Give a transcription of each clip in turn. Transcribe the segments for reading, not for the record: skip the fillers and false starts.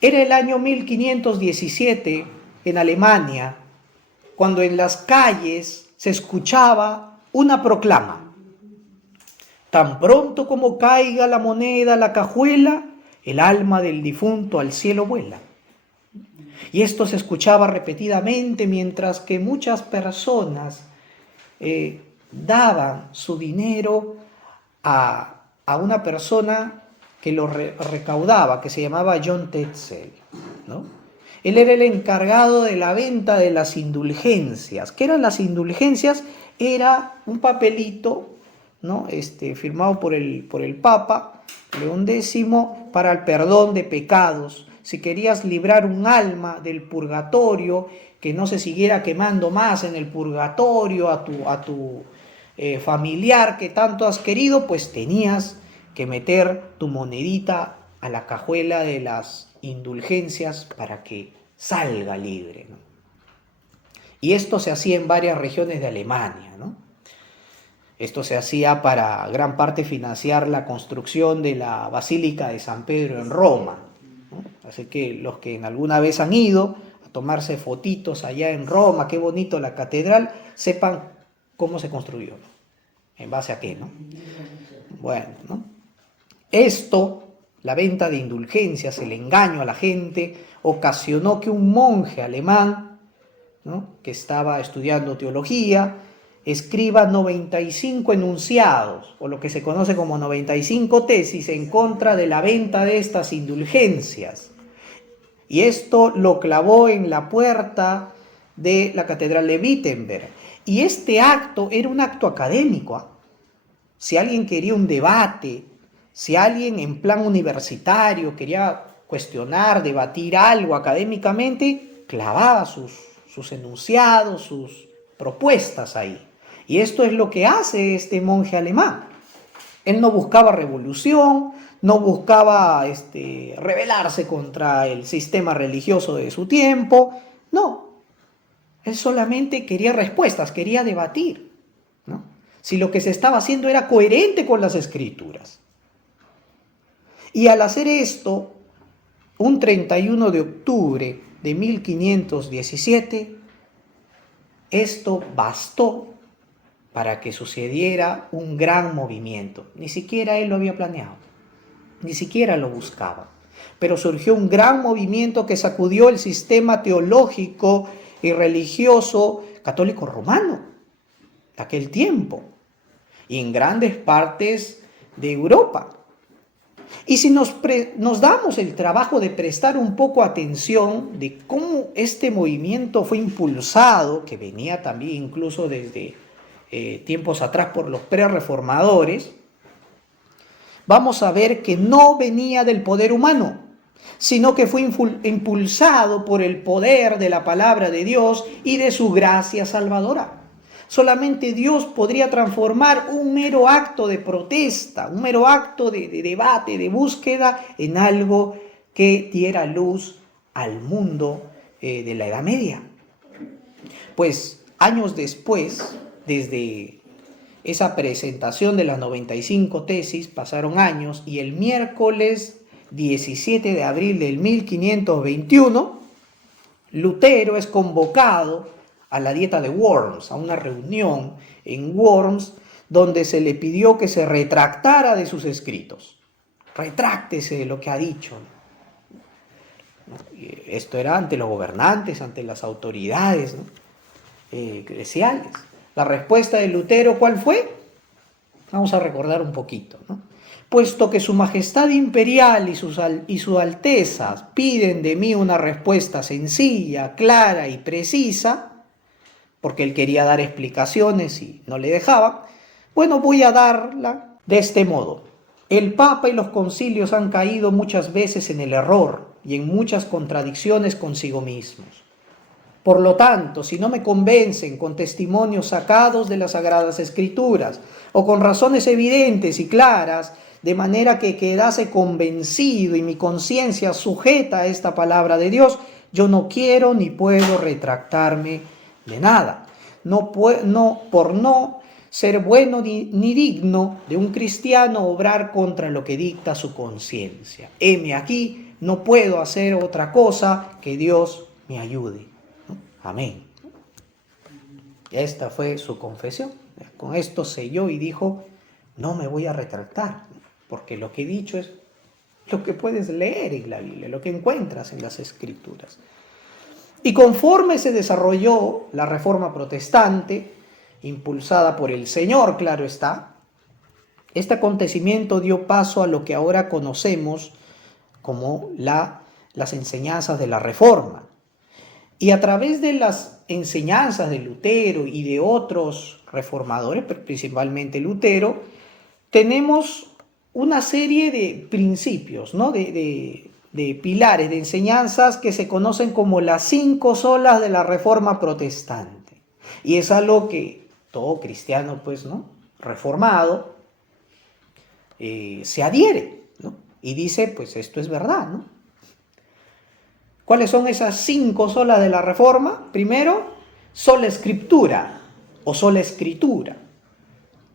Era el año 1517 en Alemania, cuando en las calles se escuchaba una proclama: tan pronto como caiga la moneda a la cajuela, el alma del difunto al cielo vuela. Y esto se escuchaba repetidamente mientras que muchas personas daban su dinero a una persona que lo recaudaba, que se llamaba John Tetzel, ¿no? Él era el encargado de la venta de las indulgencias. ¿Qué eran las indulgencias? Era un papelito, ¿no? Firmado por el Papa León X para el perdón de pecados. Si querías librar un alma del purgatorio, que no se siguiera quemando más en el purgatorio a tu familiar que tanto has querido, pues tenías que meter tu monedita a la cajuela de las indulgencias para que salga libre, ¿no? Y esto se hacía en varias regiones de Alemania, ¿no? Esto se hacía para gran parte financiar la construcción de la Basílica de San Pedro en Roma, ¿no? Así que los que en alguna vez han ido a tomarse fotitos allá en Roma, qué bonito la catedral, sepan cómo se construyó, ¿no? ¿En base a qué, no? Bueno, ¿no? Esto, la venta de indulgencias, el engaño a la gente, ocasionó que un monje alemán, ¿no?, que estaba estudiando teología, escriba 95 enunciados, o lo que se conoce como 95 tesis en contra de la venta de estas indulgencias. Y esto lo clavó en la puerta de la Catedral de Wittenberg. Y este acto era un acto académico, ¿eh? Si alguien quería un debate, si alguien en plan universitario quería cuestionar, debatir algo académicamente, clavaba sus enunciados, sus propuestas ahí. Y esto es lo que hace este monje alemán. Él no buscaba revolución, no buscaba rebelarse contra el sistema religioso de su tiempo, no. Él solamente quería respuestas, quería debatir, ¿no? Si lo que se estaba haciendo era coherente con las escrituras. Y al hacer esto, un 31 de octubre de 1517, esto bastó para que sucediera un gran movimiento. Ni siquiera él lo había planeado, ni siquiera lo buscaba. Pero surgió un gran movimiento que sacudió el sistema teológico y religioso católico romano de aquel tiempo y en grandes partes de Europa. Y si nos damos el trabajo de prestar un poco atención de cómo este movimiento fue impulsado, que venía también incluso desde tiempos atrás por los prerreformadores, vamos a ver que no venía del poder humano, sino que fue impulsado por el poder de la palabra de Dios y de su gracia salvadora. Solamente Dios podría transformar un mero acto de protesta, un mero acto de debate, de búsqueda, en algo que diera luz al mundo de la Edad Media. Pues años después, desde esa presentación de las 95 tesis, pasaron años y el miércoles 17 de abril del 1521, Lutero es convocado a la dieta de Worms, a una reunión en Worms, donde se le pidió que se retractara de sus escritos. Retráctese de lo que ha dicho. Esto era ante los gobernantes, ante las autoridades, ¿no?, eclesiales. La respuesta de Lutero, ¿cuál fue? Vamos a recordar un poquito, ¿no? Puesto que su majestad imperial y su alteza piden de mí una respuesta sencilla, clara y precisa, porque él quería dar explicaciones y no le dejaban, bueno, voy a darla de este modo. El Papa y los concilios han caído muchas veces en el error y en muchas contradicciones consigo mismos. Por lo tanto, si no me convencen con testimonios sacados de las Sagradas Escrituras o con razones evidentes y claras, de manera que quedase convencido y mi conciencia sujeta a esta palabra de Dios, yo no quiero ni puedo retractarme de nada. Por no ser bueno ni digno de un cristiano obrar contra lo que dicta su conciencia. Heme aquí no puedo hacer otra cosa, que Dios me ayude, ¿no? Amén. Esta fue su confesión. Con esto selló y dijo, no me voy a retractar, porque lo que he dicho es lo que puedes leer en la Biblia, lo que encuentras en las Escrituras. Y conforme se desarrolló la Reforma Protestante, impulsada por el Señor, claro está, este acontecimiento dio paso a lo que ahora conocemos como las enseñanzas de la Reforma. Y a través de las enseñanzas de Lutero y de otros reformadores, principalmente Lutero, tenemos una serie de principios, ¿no? de pilares, de enseñanzas que se conocen como las 5 solas de la Reforma Protestante. Y es algo que todo cristiano, pues, ¿no?, reformado, se adhiere, ¿no? Y dice, pues esto es verdad, ¿no? ¿Cuáles son esas 5 solas de la Reforma? Primero, sola Escritura o sola Escritura.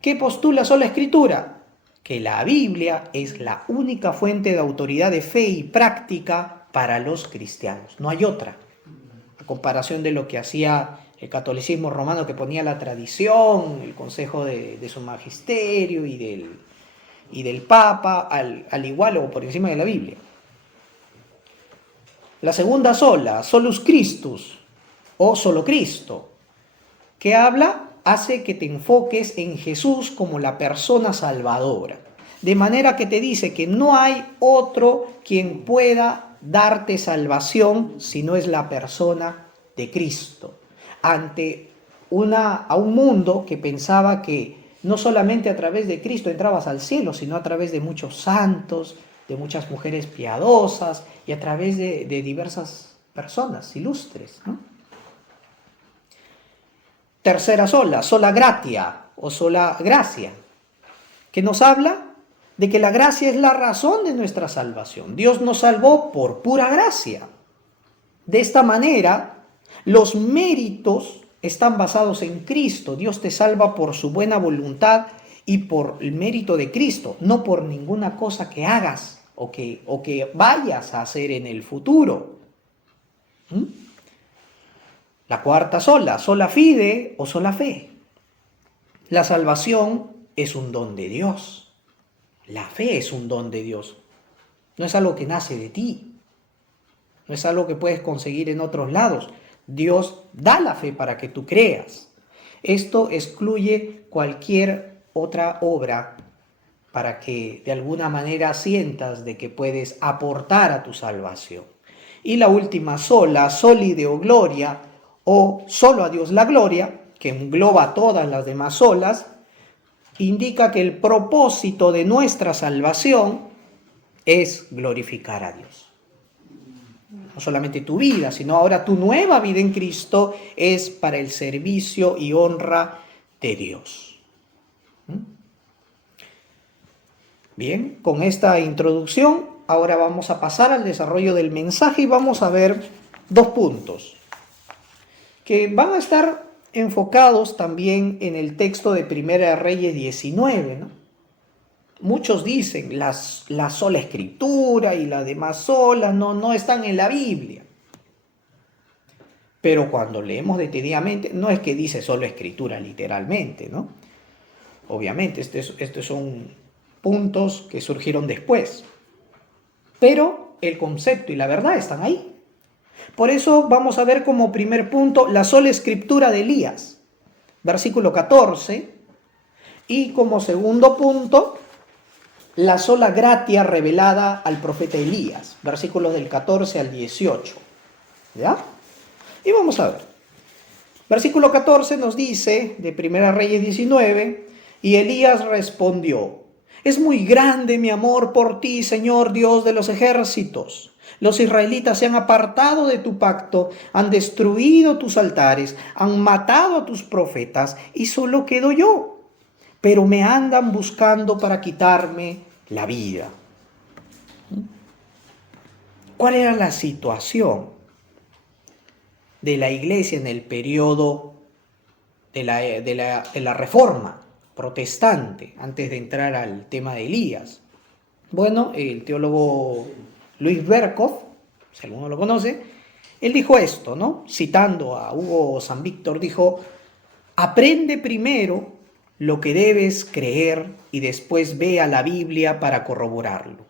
¿Qué postula sola Escritura? Que la Biblia es la única fuente de autoridad de fe y práctica para los cristianos. No hay otra. A comparación de lo que hacía el catolicismo romano, que ponía la tradición, el consejo de su magisterio y del Papa, al igual o por encima de la Biblia. La segunda sola, solus Christus o solo Cristo, que hace que te enfoques en Jesús como la persona salvadora. De manera que te dice que no hay otro quien pueda darte salvación si no es la persona de Cristo. Ante a un mundo que pensaba que no solamente a través de Cristo entrabas al cielo, sino a través de muchos santos, de muchas mujeres piadosas y a través de diversas personas ilustres, ¿no? Tercera sola gratia o sola gracia, que nos habla de que la gracia es la razón de nuestra salvación. Dios nos salvó por pura gracia. De esta manera, los méritos están basados en Cristo. Dios te salva por su buena voluntad y por el mérito de Cristo, no por ninguna cosa que hagas o que vayas a hacer en el futuro. La cuarta sola fide o sola fe. La salvación es un don de Dios. La fe es un don de Dios. No es algo que nace de ti. No es algo que puedes conseguir en otros lados. Dios da la fe para que tú creas. Esto excluye cualquier otra obra para que de alguna manera sientas de que puedes aportar a tu salvación. Y la última sola, soli Deo gloria, o solo a Dios la gloria, que engloba todas las demás solas, indica que el propósito de nuestra salvación es glorificar a Dios. No solamente tu vida, sino ahora tu nueva vida en Cristo es para el servicio y honra de Dios. Bien, con esta introducción, ahora vamos a pasar al desarrollo del mensaje y vamos a ver 2 puntos que van a estar enfocados también en el texto de Primera de Reyes 19, ¿no? Muchos dicen la sola Escritura y las demás solas no están en la Biblia. Pero cuando leemos detenidamente, no es que dice solo Escritura literalmente, ¿no? Obviamente, estos son puntos que surgieron después. Pero el concepto y la verdad están ahí. Por eso vamos a ver como primer punto la sola Escritura de Elías, versículo 14, y como segundo punto, la sola gratia revelada al profeta Elías, versículos del 14 al 18. ¿Ya? Y vamos a ver. Versículo 14 nos dice, de Primera Reyes 19, y Elías respondió: es muy grande mi amor por ti, Señor Dios de los ejércitos. Los israelitas se han apartado de tu pacto, han destruido tus altares, han matado a tus profetas y solo quedo yo. Pero me andan buscando para quitarme la vida. ¿Cuál era la situación de la iglesia en el periodo de la Reforma Protestante, antes de entrar al tema de Elías? Bueno, el teólogo Luis Berkhoff, si alguno lo conoce, él dijo esto, ¿no? Citando a Hugo San Víctor, dijo: aprende primero lo que debes creer y después ve a la Biblia para corroborarlo.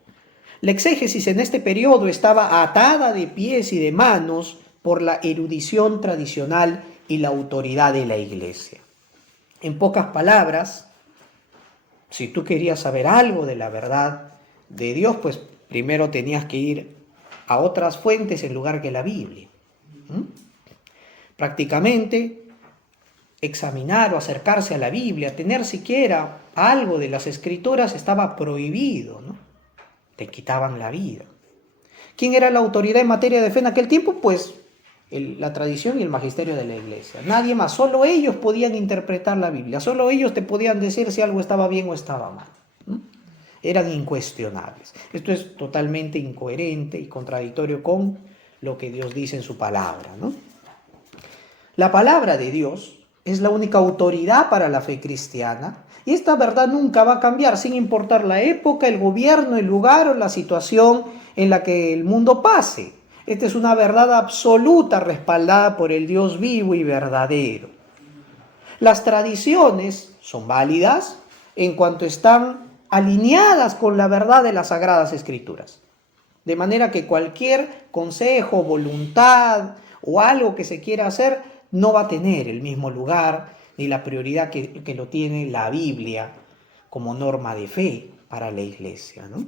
La exégesis en este periodo estaba atada de pies y de manos por la erudición tradicional y la autoridad de la Iglesia. En pocas palabras, si tú querías saber algo de la verdad de Dios, pues primero tenías que ir a otras fuentes en lugar que la Biblia. Prácticamente, examinar o acercarse a la Biblia, tener siquiera algo de las Escrituras estaba prohibido, ¿no? Te quitaban la vida. ¿Quién era la autoridad en materia de fe en aquel tiempo? Pues la tradición y el magisterio de la Iglesia. Nadie más, solo ellos podían interpretar la Biblia, solo ellos te podían decir si algo estaba bien o estaba mal. Eran incuestionables. Esto es totalmente incoherente y contradictorio con lo que Dios dice en su palabra, ¿no? La palabra de Dios es la única autoridad para la fe cristiana y esta verdad nunca va a cambiar sin importar la época, el gobierno, el lugar o la situación en la que el mundo pase. Esta es una verdad absoluta respaldada por el Dios vivo y verdadero. Las tradiciones son válidas en cuanto están alineadas con la verdad de las Sagradas Escrituras. De manera que cualquier consejo, voluntad o algo que se quiera hacer no va a tener el mismo lugar ni la prioridad que lo tiene la Biblia como norma de fe para la Iglesia, ¿no?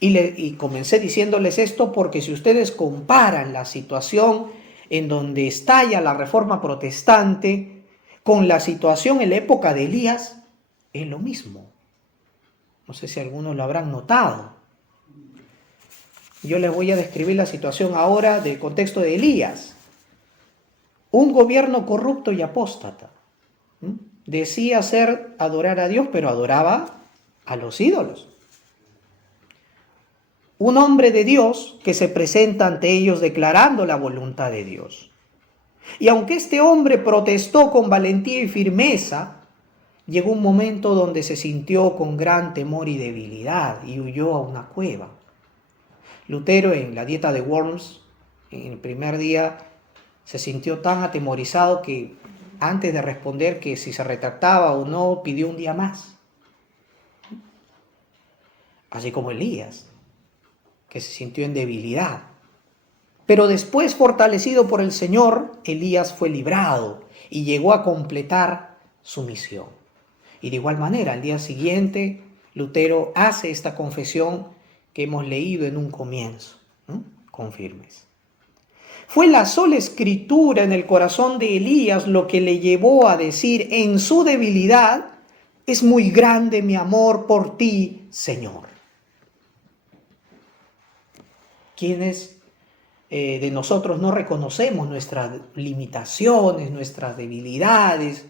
Y comencé diciéndoles esto porque si ustedes comparan la situación en donde estalla la Reforma Protestante con la situación en la época de Elías, es lo mismo. No sé si algunos lo habrán notado. Yo les voy a describir la situación ahora del contexto de Elías. Un gobierno corrupto y apóstata. Decía adorar a Dios, pero adoraba a los ídolos. Un hombre de Dios que se presenta ante ellos declarando la voluntad de Dios. Y aunque este hombre protestó con valentía y firmeza, llegó un momento donde se sintió con gran temor y debilidad y huyó a una cueva. Lutero, en la Dieta de Worms, en el primer día, se sintió tan atemorizado que antes de responder que si se retractaba o no, pidió un día más. Así como Elías, que se sintió en debilidad. Pero después, fortalecido por el Señor, Elías fue librado y llegó a completar su misión. Y de igual manera, al día siguiente, Lutero hace esta confesión que hemos leído en un comienzo, ¿no? Con firmes. Fue la sola escritura en el corazón de Elías lo que le llevó a decir en su debilidad: es muy grande mi amor por ti, Señor. ¿Quiénes de nosotros no reconocemos nuestras limitaciones, nuestras debilidades?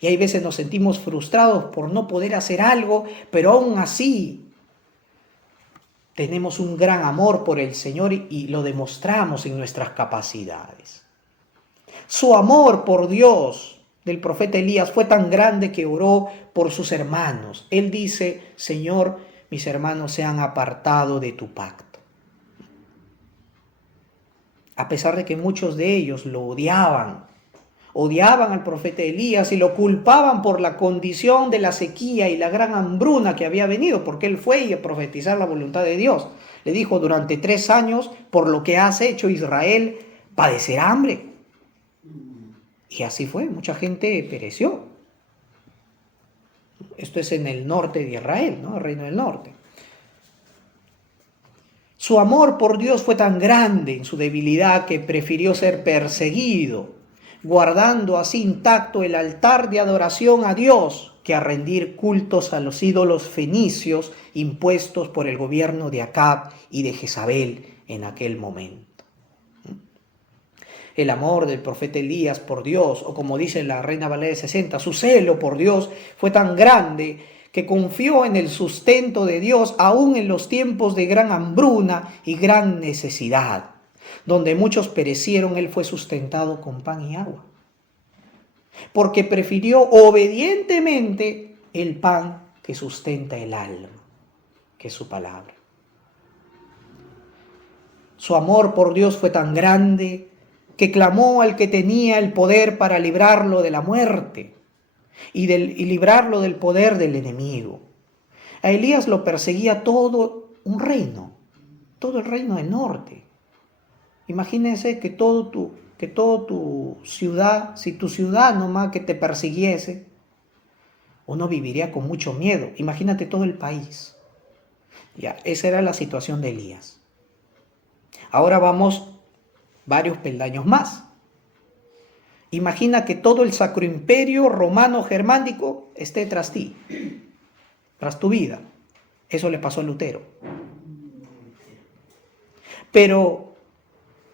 Y hay veces nos sentimos frustrados por no poder hacer algo, pero aún así tenemos un gran amor por el Señor y lo demostramos en nuestras capacidades. Su amor por Dios del profeta Elías fue tan grande que oró por sus hermanos. Él dice: Señor, mis hermanos se han apartado de tu pacto. A pesar de que muchos de ellos lo odiaban al profeta Elías y lo culpaban por la condición de la sequía y la gran hambruna que había venido, porque él fue a profetizar la voluntad de Dios. Le dijo: durante 3 años, por lo que has hecho, Israel padecerá hambre. Y así fue, mucha gente pereció. Esto es en el norte de Israel, ¿no? El reino del norte. Su amor por Dios fue tan grande en su debilidad que prefirió ser perseguido, guardando así intacto el altar de adoración a Dios, que a rendir cultos a los ídolos fenicios impuestos por el gobierno de Acab y de Jezabel en aquel momento. El amor del profeta Elías por Dios, o como dice la Reina Valera de 60, su celo por Dios fue tan grande que confió en el sustento de Dios aún en los tiempos de gran hambruna y gran necesidad. Donde muchos perecieron, él fue sustentado con pan y agua. Porque prefirió obedientemente el pan que sustenta el alma, que es su palabra. Su amor por Dios fue tan grande que clamó al que tenía el poder para librarlo de la muerte y librarlo del poder del enemigo. A Elías lo perseguía todo un reino, todo el reino del norte. Imagínense que todo tu ciudad, si tu ciudad nomás que te persiguiese, uno viviría con mucho miedo. Imagínate todo el país. Ya, esa era la situación de Elías. Ahora vamos varios peldaños más. Imagina que todo el sacro imperio romano germánico esté tras ti, tras tu vida. Eso le pasó a Lutero. Pero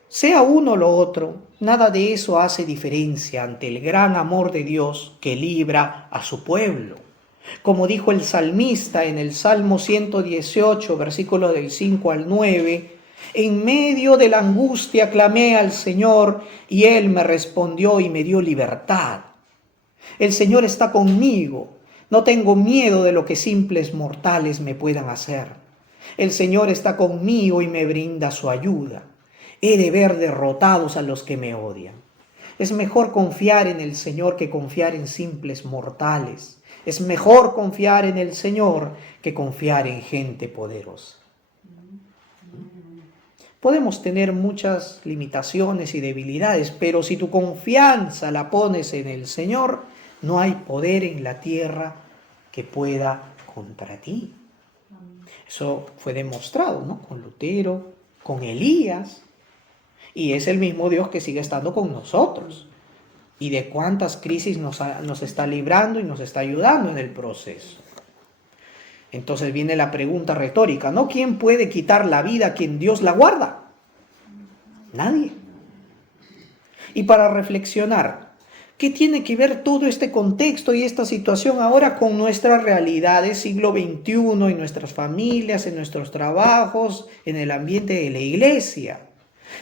sea uno o lo otro, nada de eso hace diferencia ante el gran amor de Dios que libra a su pueblo. Como dijo el salmista en el Salmo 118, versículo del 5 al 9, en medio de la angustia clamé al Señor y Él me respondió y me dio libertad. El Señor está conmigo, no tengo miedo de lo que simples mortales me puedan hacer. El Señor está conmigo y me brinda su ayuda. He de ver derrotados a los que me odian. Es mejor confiar en el Señor que confiar en simples mortales. Es mejor confiar en el Señor que confiar en gente poderosa. Podemos tener muchas limitaciones y debilidades, pero si tu confianza la pones en el Señor, no hay poder en la tierra que pueda contra ti. Eso fue demostrado, ¿no? Con Lutero, con Elías, y es el mismo Dios que sigue estando con nosotros. Y de cuántas crisis nos está librando y nos está ayudando en el proceso. Entonces viene la pregunta retórica, ¿no? ¿Quién puede quitar la vida a quien Dios la guarda? Nadie. Y para reflexionar, ¿qué tiene que ver todo este contexto y esta situación ahora con nuestra realidad del siglo XXI, en nuestras familias, en nuestros trabajos, en el ambiente de la iglesia?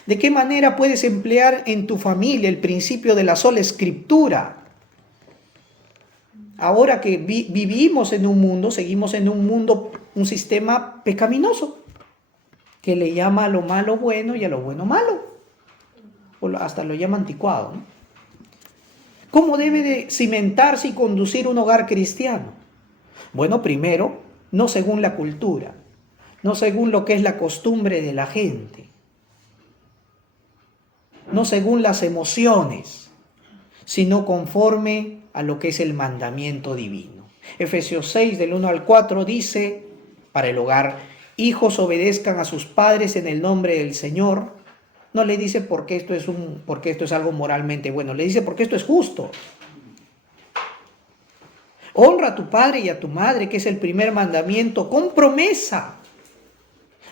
¿De qué manera puedes emplear en tu familia el principio de la sola escritura? Ahora que vivimos en un mundo, seguimos en un mundo, un sistema pecaminoso, que le llama a lo malo bueno y a lo bueno malo, o hasta lo llama anticuado, ¿no? ¿Cómo debe de cimentarse y conducir un hogar cristiano? Bueno, primero, no según la cultura, no según lo que es la costumbre de la gente, no según las emociones, sino conforme a lo que es el mandamiento divino. Efesios 6, del 1 al 4, dice, para el hogar, hijos obedezcan a sus padres en el nombre del Señor. No le dice porque esto es algo moralmente bueno, le dice porque esto es justo. Honra a tu padre y a tu madre, que es el primer mandamiento, con promesa.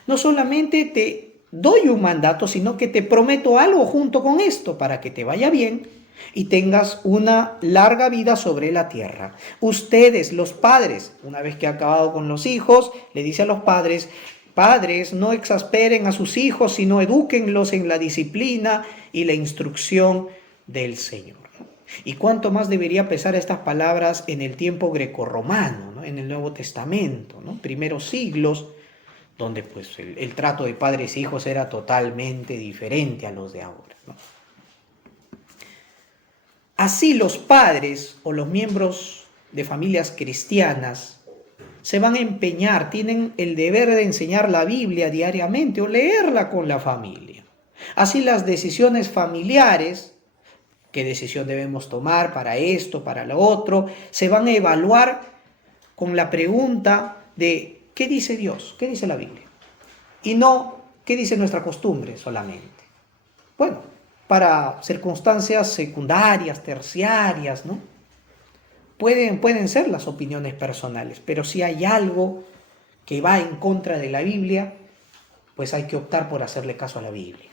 No solamente te doy un mandato, sino que te prometo algo junto con esto para que te vaya bien y tengas una larga vida sobre la tierra. Ustedes, los padres, una vez que ha acabado con los hijos, le dice a los padres, padres, no exasperen a sus hijos, sino edúquenlos en la disciplina y la instrucción del Señor. Y cuánto más debería pesar estas palabras en el tiempo grecorromano, ¿no? En el Nuevo Testamento, ¿no? Primeros siglos, donde pues el trato de padres e hijos era totalmente diferente a los de ahora, ¿no? Así los padres o los miembros de familias cristianas se van a empeñar, tienen el deber de enseñar la Biblia diariamente o leerla con la familia. Así las decisiones familiares, qué decisión debemos tomar para esto, para lo otro, se van a evaluar con la pregunta de ¿qué dice Dios? ¿Qué dice la Biblia? Y no ¿qué dice nuestra costumbre solamente? Bueno, para circunstancias secundarias, terciarias, ¿no? Pueden ser las opiniones personales, pero si hay algo que va en contra de la Biblia, pues hay que optar por hacerle caso a la Biblia.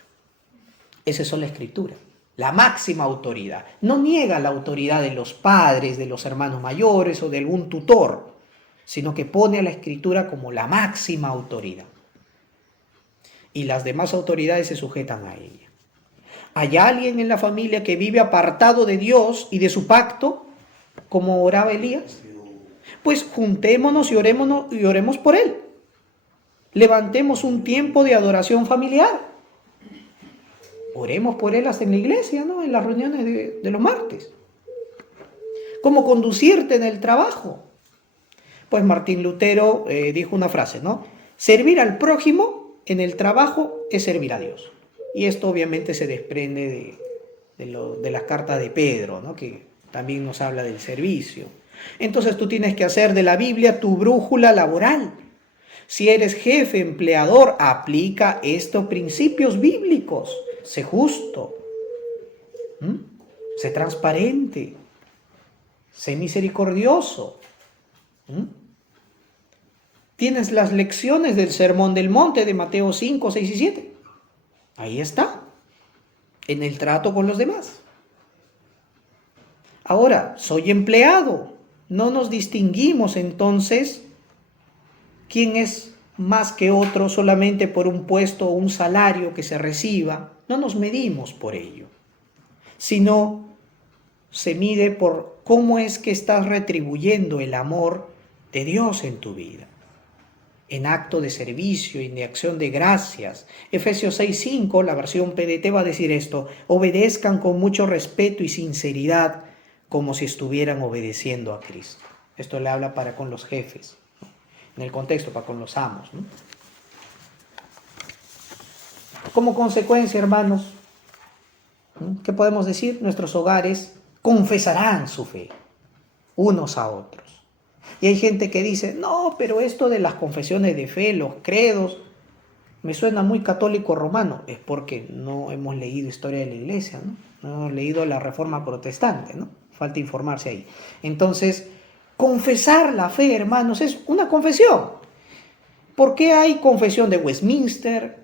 Esa es la Escritura, la máxima autoridad. No niega la autoridad de los padres, de los hermanos mayores o de algún tutor, sino que pone a la Escritura como la máxima autoridad. Y las demás autoridades se sujetan a ella. ¿Hay alguien en la familia que vive apartado de Dios y de su pacto, como oraba Elías? Pues juntémonos y oremos por él. Levantemos un tiempo de adoración familiar. Oremos por él hasta en la iglesia, ¿no? En las reuniones de los martes. ¿Cómo conducirte en el trabajo? Pues Martín Lutero dijo una frase, ¿no? Servir al prójimo en el trabajo es servir a Dios. Y esto obviamente se desprende de las cartas de Pedro, ¿no? Que también nos habla del servicio. Entonces tú tienes que hacer de la Biblia tu brújula laboral. Si eres jefe, empleador, aplica estos principios bíblicos. Sé justo, sé transparente, sé misericordioso. Tienes las lecciones del Sermón del Monte de Mateo 5, 6 y 7. Ahí está, en el trato con los demás. Ahora, soy empleado. No nos distinguimos entonces quién es más que otro solamente por un puesto o un salario que se reciba. No nos medimos por ello, sino se mide por cómo es que estás retribuyendo el amor de Dios en tu vida, en acto de servicio y de acción de gracias. Efesios 6:5, la versión PDT, va a decir esto: obedezcan con mucho respeto y sinceridad, como si estuvieran obedeciendo a Cristo. Esto le habla para con los jefes, ¿no? En el contexto, para con los amos, ¿no? Como consecuencia, hermanos, ¿qué podemos decir? Nuestros hogares confesarán su fe unos a otros. Y hay gente que dice, no, pero esto de las confesiones de fe, los credos, me suena muy católico romano. Es porque no hemos leído historia de la iglesia, ¿no? No hemos leído la Reforma Protestante, ¿no? Falta informarse ahí. Entonces, confesar la fe, hermanos, es una confesión. ¿Por qué hay confesión de Westminster,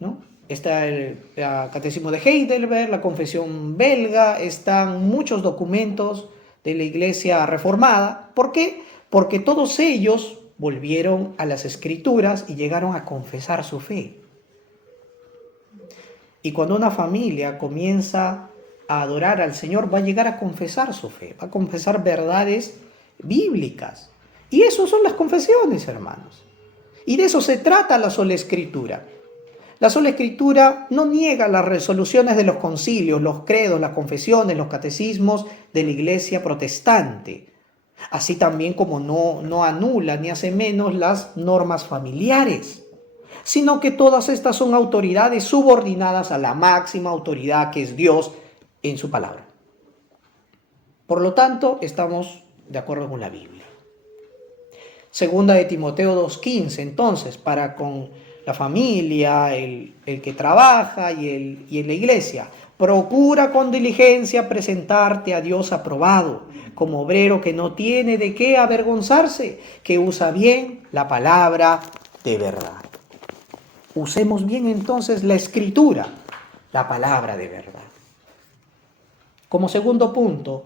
¿no? Está el Catecismo de Heidelberg, la confesión belga, están muchos documentos de la Iglesia Reformada. ¿Por qué? Porque todos ellos volvieron a las Escrituras y llegaron a confesar su fe. Y cuando una familia comienza a adorar al Señor, va a llegar a confesar su fe, va a confesar verdades bíblicas. Y eso son las confesiones, hermanos. Y de eso se trata la sola Escritura. La sola Escritura no niega las resoluciones de los concilios, los credos, las confesiones, los catecismos de la Iglesia protestante, así también como no anula ni hace menos las normas familiares, sino que todas estas son autoridades subordinadas a la máxima autoridad que es Dios en su palabra. Por lo tanto, estamos de acuerdo con la Biblia. Segunda de Timoteo 2:15, entonces, para con la familia, el que trabaja y en la iglesia, procura con diligencia presentarte a Dios aprobado, como obrero que no tiene de qué avergonzarse, que usa bien la palabra de verdad. Usemos bien entonces la Escritura, la palabra de verdad. Como segundo punto,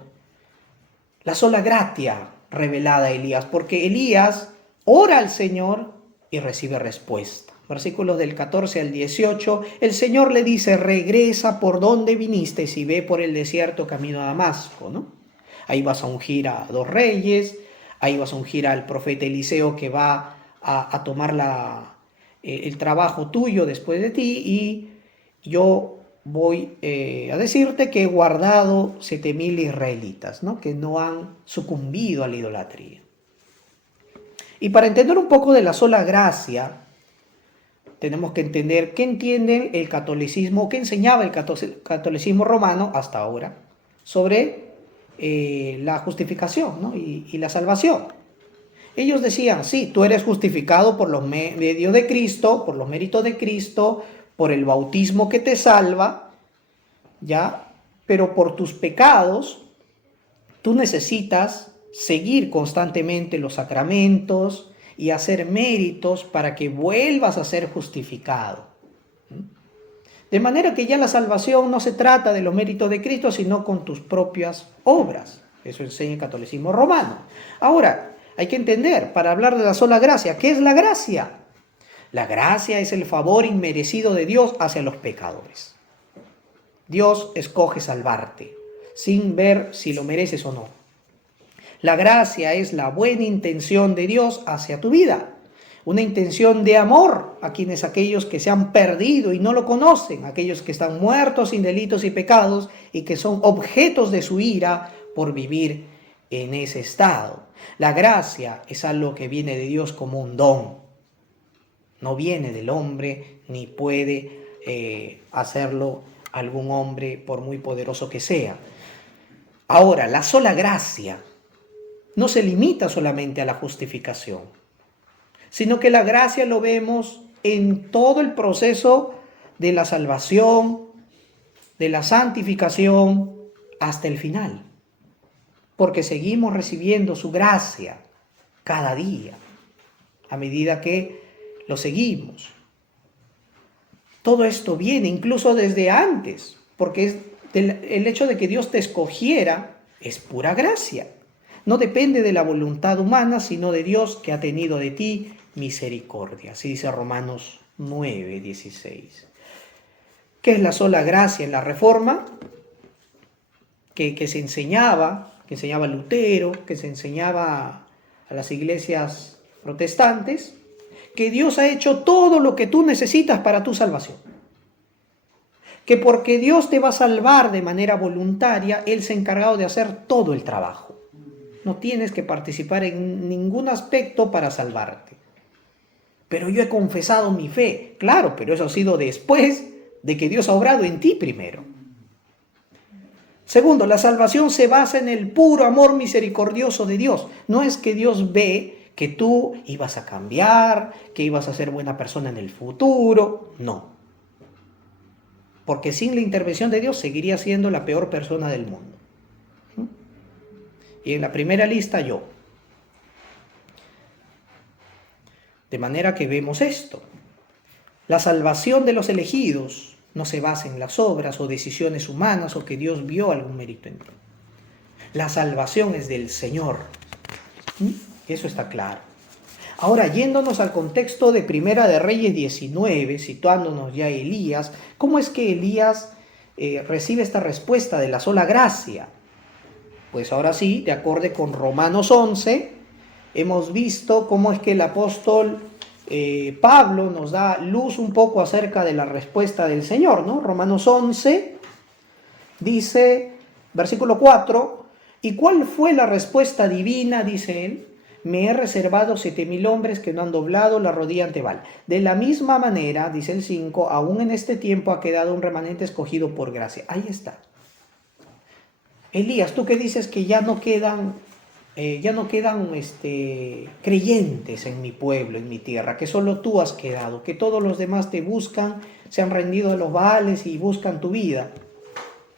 la sola gratia revelada a Elías, porque Elías ora al Señor y recibe respuesta. Versículos del 14 al 18, el Señor le dice, regresa por donde viniste y ve por el desierto camino a Damasco, ¿no? Ahí vas a ungir a 2 reyes, ahí vas a ungir al profeta Eliseo que va a tomar el trabajo tuyo después de ti, y yo voy a decirte que he guardado 7,000 israelitas, ¿no? Que no han sucumbido a la idolatría. Y para entender un poco de la sola gracia, tenemos que entender qué entiende el catolicismo, qué enseñaba el catolicismo romano hasta ahora sobre la justificación, ¿no? y la salvación. Ellos decían, sí, tú eres justificado por los medios de Cristo, por los méritos de Cristo, por el bautismo que te salva, ¿ya? Pero por tus pecados, tú necesitas seguir constantemente los sacramentos y hacer méritos para que vuelvas a ser justificado. De manera que ya la salvación no se trata de los méritos de Cristo, sino con tus propias obras. Eso enseña el catolicismo romano. Ahora, hay que entender, para hablar de la sola gracia, ¿qué es la gracia? La gracia es el favor inmerecido de Dios hacia los pecadores. Dios escoge salvarte, sin ver si lo mereces o no. La gracia es la buena intención de Dios hacia tu vida. una intención de amor a aquellos que se han perdido y no lo conocen, aquellos que están muertos sin delitos y pecados y que son objetos de su ira por vivir en ese estado. La gracia es algo que viene de Dios como un don. No viene del hombre ni puede hacerlo algún hombre por muy poderoso que sea. Ahora, la sola gracia no se limita solamente a la justificación, sino que la gracia lo vemos en todo el proceso de la salvación, de la santificación, hasta el final. Porque seguimos recibiendo su gracia cada día, a medida que lo seguimos. Todo esto viene incluso desde antes, porque el hecho de que Dios te escogiera es pura gracia. No depende de la voluntad humana, sino de Dios que ha tenido de ti misericordia. Así dice Romanos 9:16. ¿Qué es la sola gracia en la Reforma? Que se enseñaba Lutero, que se enseñaba a las iglesias protestantes, que Dios ha hecho todo lo que tú necesitas para tu salvación. Que porque Dios te va a salvar de manera voluntaria, Él se ha encargado de hacer todo el trabajo. No tienes que participar en ningún aspecto para salvarte. Pero yo he confesado mi fe. Claro, pero eso ha sido después de que Dios ha obrado en ti primero. Segundo, la salvación se basa en el puro amor misericordioso de Dios. No es que Dios ve que tú ibas a cambiar, que ibas a ser buena persona en el futuro. No. Porque sin la intervención de Dios seguiría siendo la peor persona del mundo. Y en la primera lista yo. De manera que vemos esto. La salvación de los elegidos no se basa en las obras o decisiones humanas o que Dios vio algún mérito en ti. La salvación es del Señor. Eso está claro. Ahora, yéndonos al contexto de Primera de Reyes 19, situándonos ya Elías, ¿cómo es que Elías recibe esta respuesta de la sola gracia? Pues ahora sí, de acuerdo con Romanos 11, hemos visto cómo es que el apóstol Pablo nos da luz un poco acerca de la respuesta del Señor, ¿no? Romanos 11 dice, versículo 4, ¿y cuál fue la respuesta divina? Dice él, me he reservado 7,000 hombres que no han doblado la rodilla ante Baal. De la misma manera, dice el 5, aún en este tiempo ha quedado un remanente escogido por gracia. Ahí está. Elías, tú que dices que ya no quedan creyentes en mi pueblo, en mi tierra, que solo tú has quedado, que todos los demás te buscan, se han rendido a los Baales y buscan tu vida.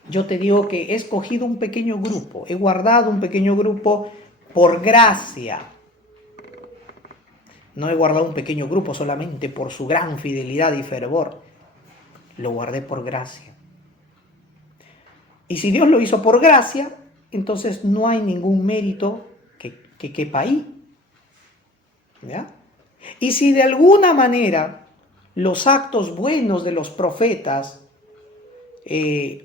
Yo te digo que he escogido un pequeño grupo, he guardado un pequeño grupo por gracia. No he guardado un pequeño grupo solamente por su gran fidelidad y fervor. Lo guardé por gracia. Y si Dios lo hizo por gracia, entonces no hay ningún mérito que quepa ahí. ¿Ya? Y si de alguna manera los actos buenos de los profetas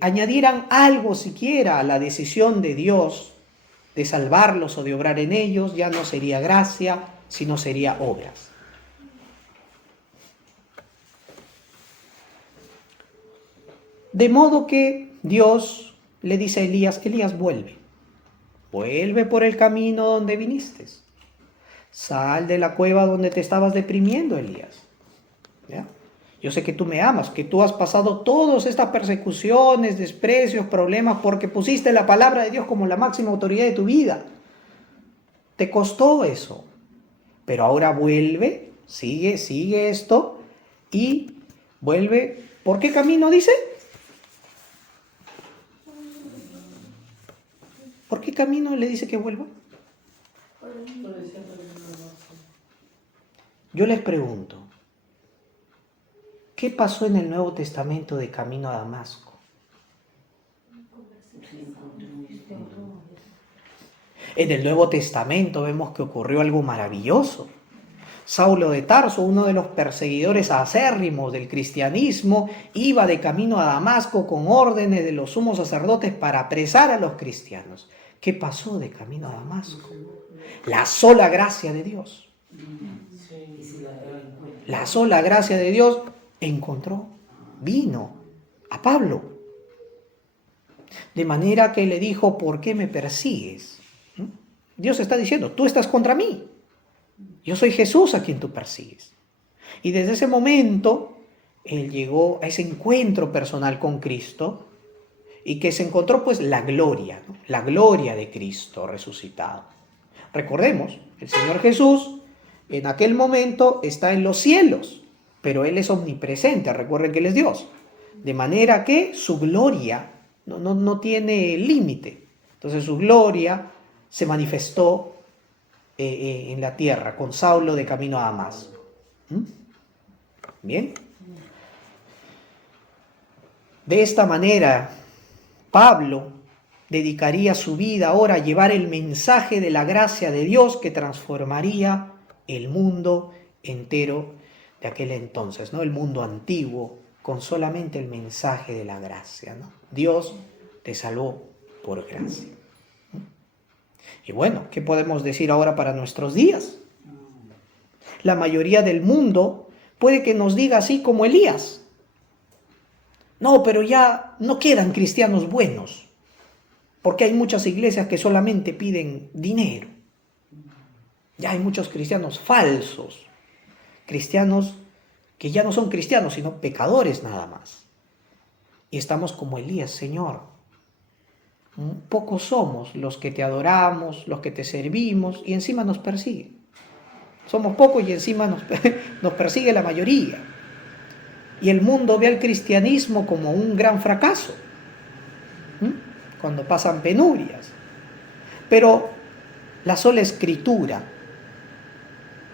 añadieran algo siquiera a la decisión de Dios de salvarlos o de obrar en ellos, ya no sería gracia, sino sería obras. De modo que Dios le dice a Elías, Elías, vuelve por el camino donde viniste, sal de la cueva donde te estabas deprimiendo, Elías. ¿Ya? Yo sé que tú me amas, que tú has pasado todas estas persecuciones, desprecios, problemas, porque pusiste la palabra de Dios como la máxima autoridad de tu vida. Te costó eso, pero ahora vuelve, sigue esto y vuelve. ¿Por qué camino dice? ¿Por qué camino le dice que vuelva? Yo les pregunto, ¿qué pasó en el Nuevo Testamento de camino a Damasco? En el Nuevo Testamento vemos que ocurrió algo maravilloso. Saulo de Tarso, uno de los perseguidores acérrimos del cristianismo, iba de camino a Damasco con órdenes de los sumos sacerdotes para apresar a los cristianos. ¿Qué pasó de camino a Damasco? La sola gracia de Dios. La sola gracia de Dios vino a Pablo. De manera que le dijo, ¿por qué me persigues? Dios está diciendo, tú estás contra mí. Yo soy Jesús a quien tú persigues. Y desde ese momento, él llegó a ese encuentro personal con Cristo y que se encontró pues la gloria, ¿no? La gloria de Cristo resucitado. Recordemos, el Señor Jesús en aquel momento está en los cielos, pero Él es omnipresente, recuerden que Él es Dios. De manera que su gloria no tiene límite. Entonces su gloria se manifestó en la tierra con Saulo de camino a Damasco. Bien. De esta manera, Pablo dedicaría su vida ahora a llevar el mensaje de la gracia de Dios que transformaría el mundo entero de aquel entonces, ¿no? El mundo antiguo, con solamente el mensaje de la gracia, ¿no? Dios te salvó por gracia. Y bueno, ¿qué podemos decir ahora para nuestros días? La mayoría del mundo puede que nos diga así como Elías. No, pero ya no quedan cristianos buenos, porque hay muchas iglesias que solamente piden dinero. Ya hay muchos cristianos falsos, cristianos que ya no son cristianos, sino pecadores nada más. Y estamos como Elías, Señor. Pocos somos los que te adoramos, los que te servimos, y encima nos persiguen. Somos pocos y encima nos persigue la mayoría. Y el mundo ve al cristianismo como un gran fracaso, cuando pasan penurias. Pero la sola escritura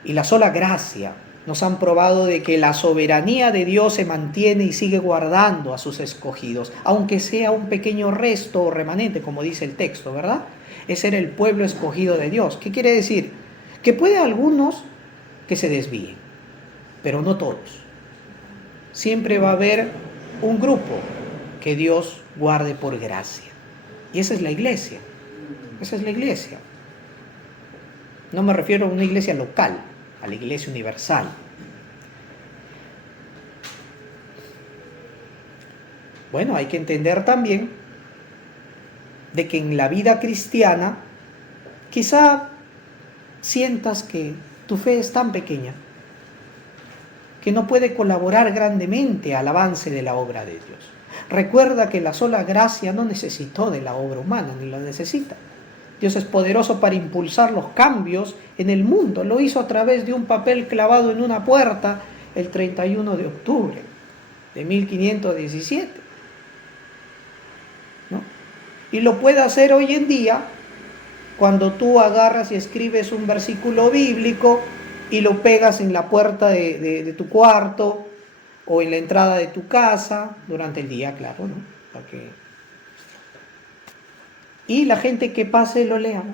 y la sola gracia nos han probado de que la soberanía de Dios se mantiene y sigue guardando a sus escogidos, aunque sea un pequeño resto o remanente, como dice el texto, ¿verdad? Ese era el pueblo escogido de Dios. ¿Qué quiere decir? Que puede algunos que se desvíen, pero no todos. Siempre va a haber un grupo que Dios guarde por gracia. Y esa es la iglesia. Esa es la iglesia. No me refiero a una iglesia local, a la iglesia universal. Bueno, hay que entender también de que en la vida cristiana quizá sientas que tu fe es tan pequeña que no puede colaborar grandemente al avance de la obra de Dios. Recuerda que la sola gracia no necesitó de la obra humana, ni la necesita. Dios es poderoso para impulsar los cambios en el mundo. Lo hizo a través de un papel clavado en una puerta el 31 de octubre de 1517. ¿No? Y lo puede hacer hoy en día cuando tú agarras y escribes un versículo bíblico y lo pegas en la puerta de tu cuarto o en la entrada de tu casa durante el día, claro, ¿no? Para que... Y la gente que pase lo lea, ¿no?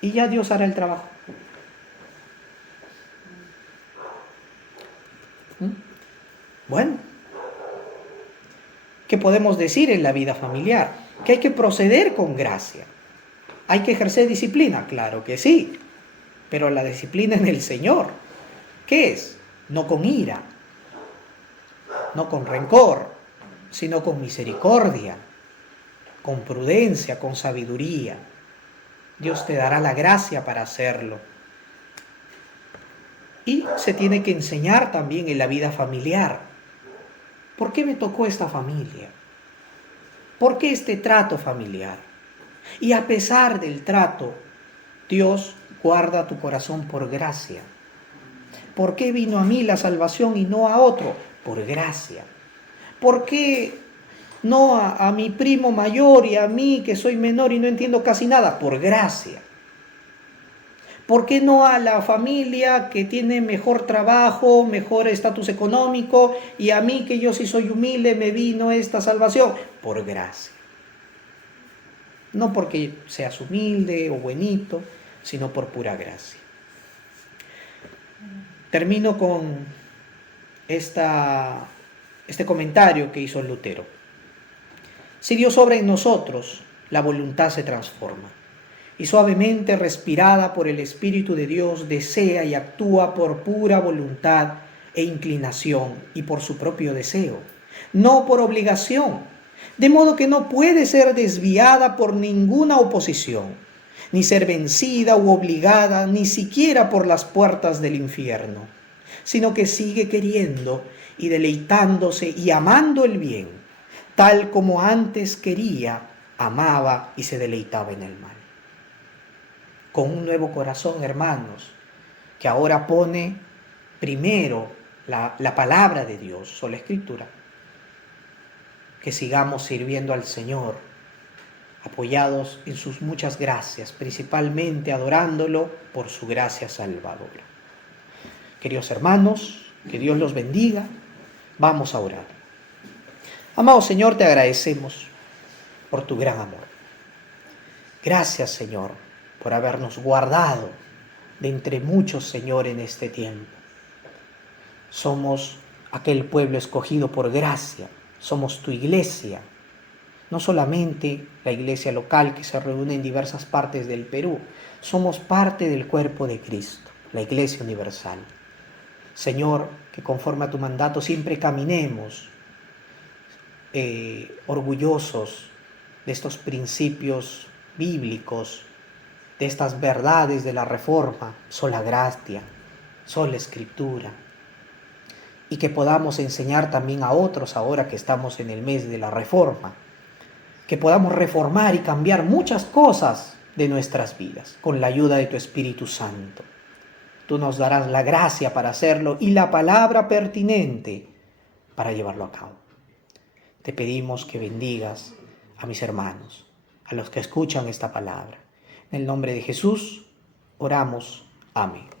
Y ya Dios hará el trabajo. Bueno, ¿qué podemos decir en la vida familiar? Que hay que proceder con gracia. ¿Hay que ejercer disciplina? Claro que sí. Pero la disciplina en el Señor, ¿qué es? No con ira, no con rencor, sino con misericordia, con prudencia, con sabiduría. Dios te dará la gracia para hacerlo. Y se tiene que enseñar también en la vida familiar. ¿Por qué me tocó esta familia? ¿Por qué este trato familiar? Y a pesar del trato, Dios guarda tu corazón por gracia. ¿Por qué vino a mí la salvación y no a otro? Por gracia. ¿Por qué no a mi primo mayor y a mí que soy menor y no entiendo casi nada? Por gracia. ¿Por qué no a la familia que tiene mejor trabajo, mejor estatus económico y a mí que yo sí soy humilde me vino esta salvación? Por gracia. No porque seas humilde o buenito, sino por pura gracia. Termino con este comentario que hizo Lutero. Si Dios obra en nosotros, la voluntad se transforma. y suavemente respirada por el Espíritu de Dios, desea y actúa por pura voluntad e inclinación y por su propio deseo, no por obligación, de modo que no puede ser desviada por ninguna oposición, ni ser vencida u obligada ni siquiera por las puertas del infierno, sino que sigue queriendo y deleitándose y amando el bien, tal como antes quería, amaba y se deleitaba en el mal. Con un nuevo corazón, hermanos, que ahora pone primero la palabra de Dios o la Escritura, que sigamos sirviendo al Señor, apoyados en sus muchas gracias, principalmente adorándolo por su gracia salvadora. Queridos hermanos, que Dios los bendiga. Vamos a orar. Amado Señor, te agradecemos por tu gran amor. Gracias, Señor, por habernos guardado de entre muchos, Señor, en este tiempo. Somos aquel pueblo escogido por gracia, somos tu iglesia, no solamente la iglesia local que se reúne en diversas partes del Perú, somos parte del cuerpo de Cristo, la iglesia universal. Señor, que conforme a tu mandato siempre caminemos orgullosos de estos principios bíblicos, de estas verdades de la Reforma, sola gratia, sola Escritura, y que podamos enseñar también a otros ahora que estamos en el mes de la Reforma, que podamos reformar y cambiar muchas cosas de nuestras vidas con la ayuda de tu Espíritu Santo. Tú nos darás la gracia para hacerlo y la palabra pertinente para llevarlo a cabo. Te pedimos que bendigas a mis hermanos, a los que escuchan esta palabra. En el nombre de Jesús, oramos. Amén.